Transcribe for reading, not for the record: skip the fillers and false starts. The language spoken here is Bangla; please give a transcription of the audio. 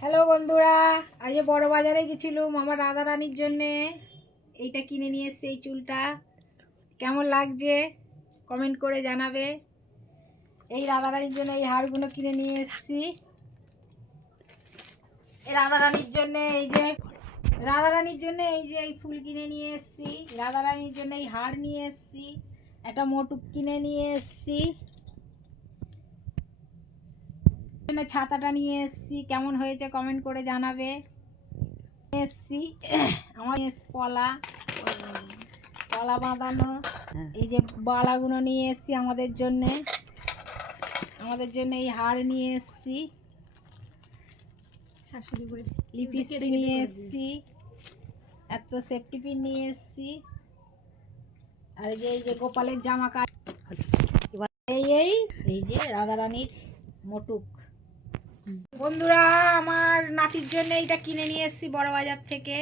হ্যালো বন্ধুরা, আজ বড় বাজারে গেছিলাম আমার রাধা রানীর জন্যে। এইটা কিনে নিয়ে এসছি। এই চুলটা কেমন লাগছে কমেন্ট করে জানাবে। এই রাধা রানীর জন্য এই হারগুলো কিনে নিয়ে এসছি। এই রাধা রানীর জন্য এই ফুল কিনে নিয়ে এসছি। রাধা রানীর জন্য এই হার নিয়ে এসছি। একটা মোটুক কিনে নিয়ে এসছি। ছাতাটা নিয়ে এসছি, কেমন হয়েছে কমেন্ট করে জানাবে। এসছি আমার পলা বাঁধানো এই যে বালাগুলো নিয়ে এসছি আমাদের জন্যে এই হার নিয়ে এসছি, লিপস্টিক নিয়ে এসছি, এত সেফটি পিন নিয়ে এসছি। আর এই যে গোপালের জামা কাজ, এই যে রাধারানীর মোটুক। বন্ধুরা, আমার নাতির জন্য এইটা কিনে নিয়ে এসছি বড় বাজার থেকে।